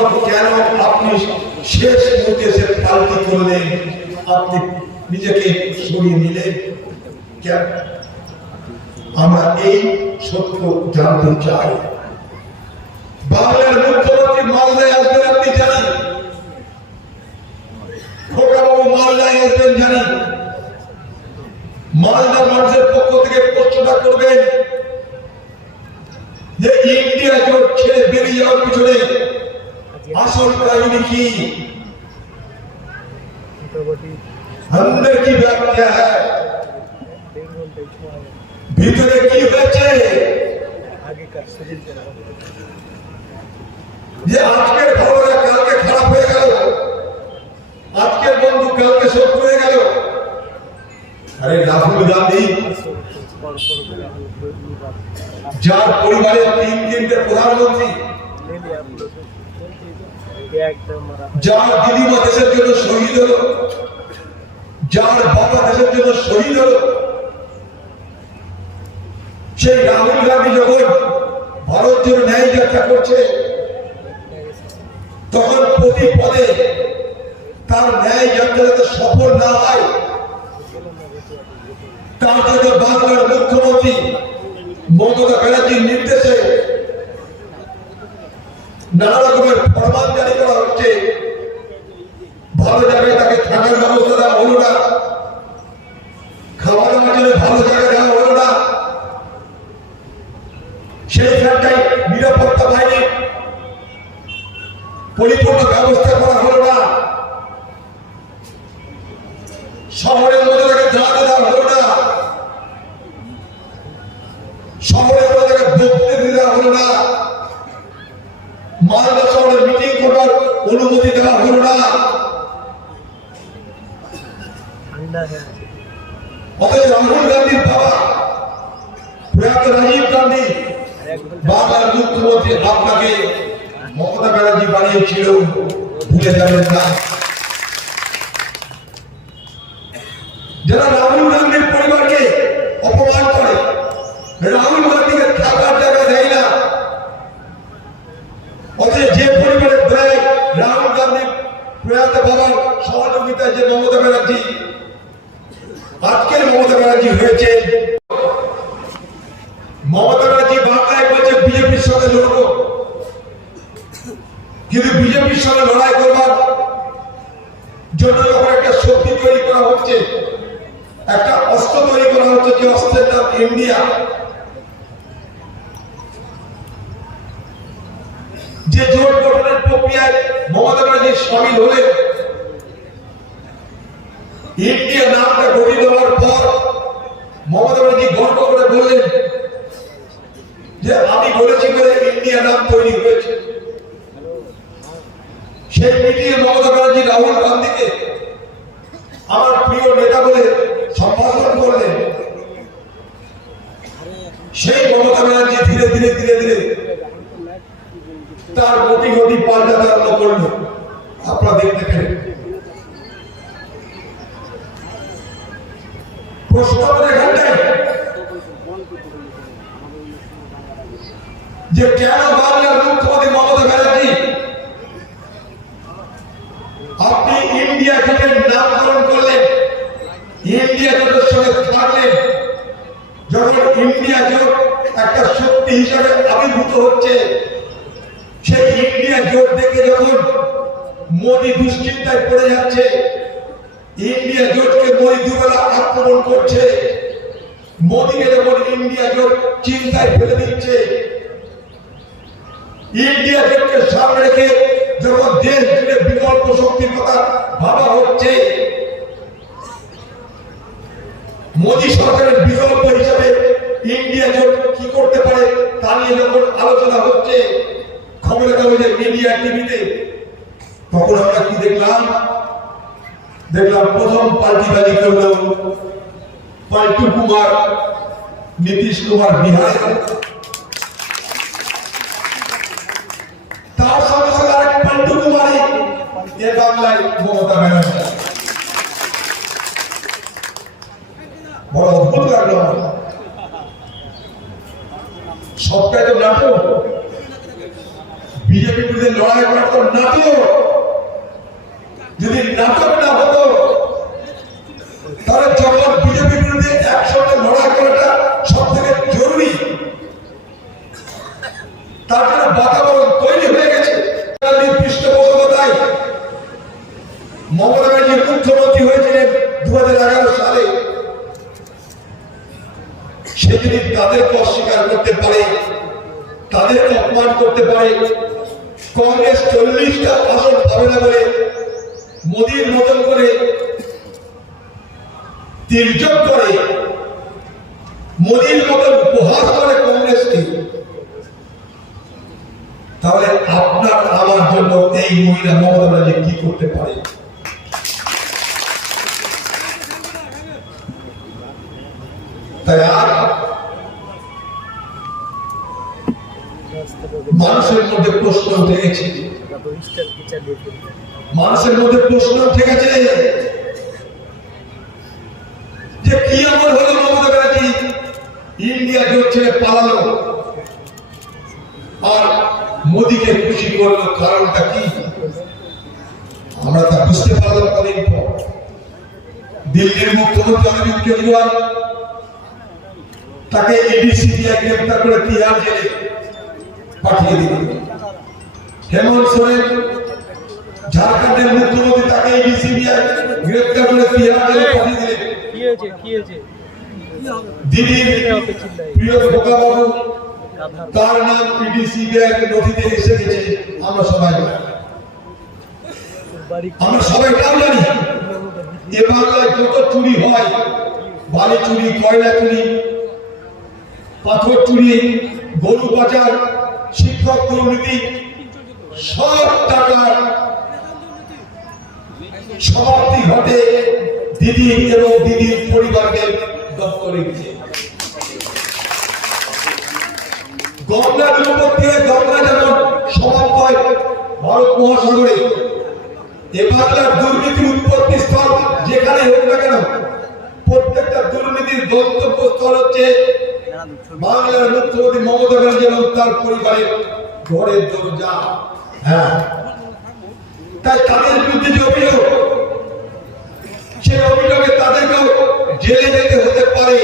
তখন কেন আপনি শেষ মুহূর্তে এসে পাল্টি করলেন, আপনি নিজেকে সরিয়ে নিলেন কেন? আমরা এই সত্য জানতে চাই। বাংলার মুখ্যমন্ত্রী মালদায় আসবেন আপনি জানেন, খোকাবাবু মালদায় আসবেন জানেন। মালদা মানুষের পক্ষ থেকে প্রশ্নটা করবেন যে ইন্ডিয়া জোট ছেড়ে বেরিয়ে যাওয়ার পিছনে আসল কাহিনী কি, अंदर की व्याख्या है, ভিতরে কি হয়েছে। যে আজকের ভালোরা কালকে খারাপ হয়ে গেল, আজকের বন্ধু কালকে শত্রু হয়ে গেল। আরে রাহুল গান্ধী যার পরিবারের তিনটে প্রধানমন্ত্রী, যার দিদিমা দেশের জন্য শহীদ হলো, যার বাবা দেশের জন্য শহীদ হলো, সেই রাহুল গান্ধী যখন ভারত জন্য ন্যায় যাত্রা করছে, তখন প্রতি পদে তার ন্যায় যাত্রা যাতে সফল না হয়, তার জন্য বাংলার মুখ্যমন্ত্রী মমতা ব্যানার্জির নির্দেশে নানা রকমের ফরমান জারি করা হচ্ছে। ভালো জায়গায় তাকে থাকার ব্যবস্থা দেওয়া হলো না, খাওয়া দাওয়ার জন্য ভালো জায়গা দেওয়া হলো না, সেইখানটাই নিরাপত্তা বাহিনী পরিপূর্ণ ব্যবস্থা করা হলো না, শহরের মধ্যে তাকে জানাতে দেওয়া হলো না, শহরের মধ্যে তাকে বক্তৃতা দেওয়া হলো না, মালদা শহরে মিটিং করার অনুমতি দেওয়া হলো না। অথচ রাহুল গান্ধীর বাবা প্রয়াত রাজীব গান্ধী বাংলার মুখ্যমন্ত্রী, আপনাকে মমতা ব্যানার্জি বানিয়েছিল, ভুলে যাবেন না। যারা রাহুল গান্ধীর পরিবারকে অপমান করে, রাহুল গান্ধীকে থাকার জায়গা দেয় না, অথচ যে পরিবারের দেয় রাহুল গান্ধীর প্রয়াত বাবার সহযোগিতায় যে মমতা ব্যানার্জি, আজকের মমতা ব্যানার্জি হয়েছে। মমতা ব্যানার্জি বাংলায় বলছে বিজেপির সঙ্গে লড়বো, কিন্তু বিজেপির সঙ্গে লড়াই করবার জন্য যখন একটা শক্তি তৈরি করা হচ্ছে, একটা অস্ত্র তৈরি করা হচ্ছে, যে অস্ত্রের নাম ইন্ডিয়া, যে জোট গঠনের প্রক্রিয়ায় মমতা ব্যানার্জি সামিল হলেন, ইন্ডিয়া নামটা গঠিত হওয়ার পর মমতা ব্যানার্জি গর্ব করে বললেন যে আমি বলেছি বলে ইন্ডিয়া নাম তৈরি হয়েছে। সেই মিটিংয়ে মমতা ব্যানার্জি রাহুল গান্ধীকে আমার প্রিয় নেতা বলে সম্বোধন করলেন। সেই মমতা ব্যানার্জি ধীরে ধীরে ধীরে ধীরে তার গতি পাল্টাতে আরম্ভ করল। আপনারা দেখতে পেলেন। প্রশ্ন এখানটাই যে কেন বাংলার মুখ্যমন্ত্রী মমতা ব্যানার্জি আপনি ইন্ডিয়া জোটের নামকরণ করলেন, ইন্ডিয়া জোটের সঙ্গে থাকলেন, যখন ইন্ডিয়া জোট একটা শক্তি হিসাবে আবির্ভূত হচ্ছে, সেই ইন্ডিয়া জোট দেখে যখন মোদী দুশ্চিন্তায় পড়ে যাচ্ছে, ইন্ডিয়া জোটকে মোদী দুবেলা আক্রমণ করছে, মোদীকে যখন ইন্ডিয়া জোট চিন্তায় ফেলে দিচ্ছে, ইন্ডিয়া জোটকে সামনে রেখে যখন দেশ জুড়ে বিকল্প শক্তির কথা ভাবা হচ্ছে, মোদী সরকারের বিকল্প হিসাবে ইন্ডিয়া জোট কি করতে পারে তা নিয়ে যখন আলোচনা হচ্ছে খবরের কাগজে, মিডিয়া, টিভিতে, তখন আমরা কি দেখলাম? প্রথম পাল্টিবাজি করল পাল্টু কুমার, নীতিশ কুমার বিহার, তার সঙ্গে সঙ্গে আরেক পাল্টু কুমারী এ বাংলায় মমতা ব্যানার্জি। বড় অদ্ভুত লাগলো। সবটাই তো নাটক। বিজেপি বিজেপির বিরুদ্ধে লড়াই করা তো নাটক। যদি নাটক না হতো তাহলে যখন বিজেপির বিরুদ্ধে একসঙ্গে লড়াই করাটা সব থেকে জরুরি, তার জন্য বাতাবরণ তৈরি হয়ে গেছে। পৃষ্ঠপোষকতায় মমতা ব্যানার্জি মুখ্যমন্ত্রী হয়েছিলেন 2011 সালে। সে যদি তাদেরকে অস্বীকার করতে পারে, তাদেরকে অপমান করতে পারে, কংগ্রেস 40টা আসন পাবে না বলে মোদীর মতন করে তির্যক করে, মোদীর মতন উপহাস করে কংগ্রেসকে, তাহলে আপনার আমার জন্য এই মহিলা মমতা ব্যানার্জি কি করতে পারে? তাই আর মানুষের মধ্যে প্রশ্ন উঠে গেছে, মানুষের মধ্যে প্রশ্ন উঠে গেছে যে কি এমন হলো মমতা ব্যানার্জি ইন্ডিয়া জোট ছেড়ে পালালো আর মোদীকে খুশি করলো, কারণটা কি? আমরা তা বুঝতে পারলাম কদিন পর। দিল্লির মুখ্যমন্ত্রী অরবিন্দ কেজরিওয়াল তাকে এডিসিবিআই গ্রেফতার করে তিহার জেলে পাঠিয়ে দিল। হেমন্ত সোরেন ঝাড়খণ্ডের মুখ্যমন্ত্রী তাকে এডিসিবিআই গ্রেফতার করে তিহার জেলে পাঠিয়ে দিলেন। দিল্লির প্রিয় খোকাবাবু, তার নাম এডিসিবিআই নথিতে এসে গেছে, আমরা সবাই জানি। এ বাংলায় যত চুরি হয়, বালি চুরি, কয়লা চুরি, পাথর চুরি, গরু পাচার, শিক্ষক দুর্নীতি, সব টাকার সমাপ্তি ঘটে দিদি এবং দিদির পরিবারকে দপ্তরে গিয়ে। গঙ্গার উপর দিয়ে গঙ্গা যেমন সমাপ্ত হয় ভারত মহাসাগরে, এ বাংলার দুর্নীতির উৎপত্তি স্থল যেখানে হোক না কেন, প্রত্যেকটা দুর্নীতির গন্তব্যস্থল হচ্ছে বাংলার মুখ্যমন্ত্রী মমতা ব্যানার্জি এবং তার পরিবারের ঘরের দরজা। হ্যাঁ, তাই তাদের বিরুদ্ধে যে অভিযোগ, সেই অভিযোগে তাদেরকেও জেলে যেতে হতে পারে,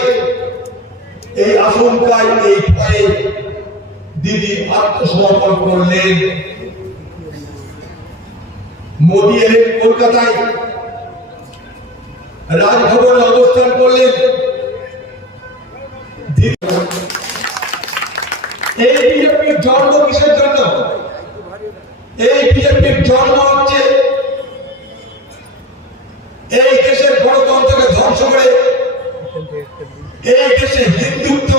এই আশঙ্কায়, এই ভয়ে দিদি আত্মসমর্পণ করলেন। মোদী এলেন কলকাতায়, রাজভবনে অবস্থান করলেন। এই বিজেপির জন্ম কিসের জন্য? এই বিজেপির জন্ম হচ্ছে এই দেশের গণতন্ত্রকে ধ্বংস করে, এই দেশে হিন্দুত্ব,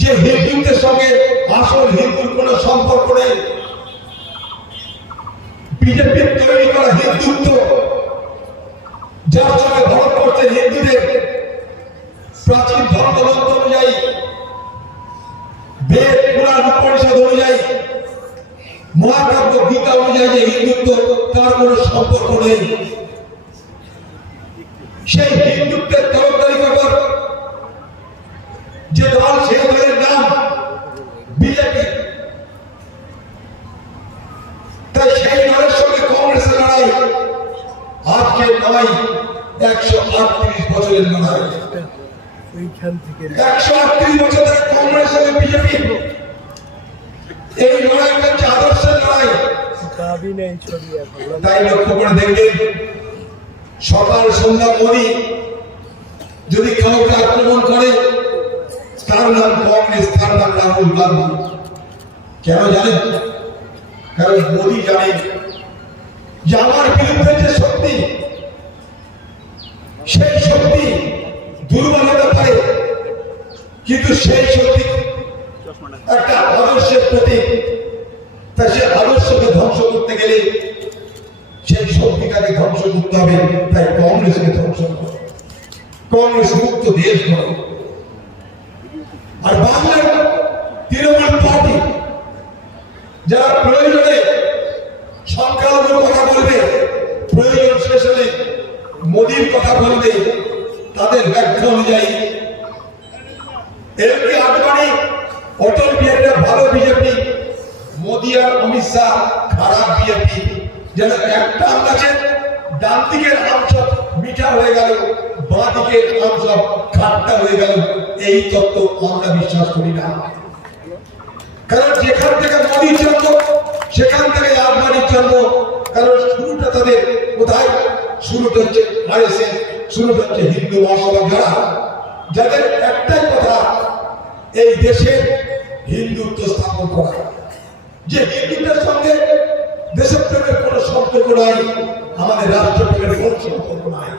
যে হিন্দুত্বের সঙ্গে আসল হিন্দুর কোন সম্পর্ক নেই, বিজেপির তৈরি করা হিন্দুত্ব, যার সঙ্গে ভারতবর্ষের হিন্দুদের প্রাচীন ধর্মগ্রন্থ অনুযায়ী, বেদ পুরাণ উপনিষদ অনুযায়ী, মহাকাব্য গীতা অনুযায়ী যে হিন্দুত্ব, তার কোনো সম্পর্ক নেই। সেই হিন্দুত্বের তরফদারি করার যে দল, সেই দলের নাম বিজেপি। তাই সেই দলের সঙ্গে কংগ্রেসের লড়াই আজকে নয়, 138 বছরের লড়াই। 138 বছর ধরে কংগ্রেস সঙ্গে বিজেপি এই লড়াইটা হচ্ছে আদর্শের লড়াই। তাই লক্ষ্য করে দেখবেন, সকাল সন্ধ্যা মোদী যদি কাউকে আক্রমণ করে, তার নাম কংগ্রেস, তার নাম রাহুল গান্ধী। কেন জানেন? কারণ মোদী জানেন যে আমার বিরুদ্ধে যে শক্তি, সেই শক্তি দুর্বল হতে পারে, কিন্তু সেই শক্তি একটা আদর্শের প্রতীক। তাই সে আদর্শকে ধ্বংস করতে গেলে সেই শক্তিটাকে ধ্বংস করতে হবে। তাই কংগ্রেসকে ধ্বংস করো, কংগ্রেস মুক্ত দেশ করো। আর বাংলার তৃণমূল পার্টি যারা প্রয়োজনে সংখ্যালঘুর কথা বলবে, প্রয়োজন শেষ হলে মোদীর কথা বলবে, তাদের ব্যাখ্যা অনুযায়ী এমপি আদবানি, অটল বিহারীরা ভালো বিজেপি, মোদি আর অমিত শাহ খারাপ বিজেপি, যেন একটা আম গাছের ডান দিকের আম সব মিঠা হয়ে গেল, বাঁ দিকের আম সব খাট্টা হয়ে গেল। এই তত্ত্ব আমরা বিশ্বাস করি না। কারণ যেখান থেকে মোদির জন্ম সেখান থেকে আদবানির জন্ম। কারণ শুরুটা তাদের কোথায়? শুরুটা হচ্ছে আরএসএস, শুরুটা হচ্ছে হিন্দু মহাসভা, যাদের একটাই কথা এই দেশে হিন্দুত্ব স্থাপন করা। যে হিন্দুদের সঙ্গে দেশপ্রেমের কোনো সম্পর্ক নাই, আমাদের রাষ্ট্রপ্রেমের কোনো সম্পর্ক নাই।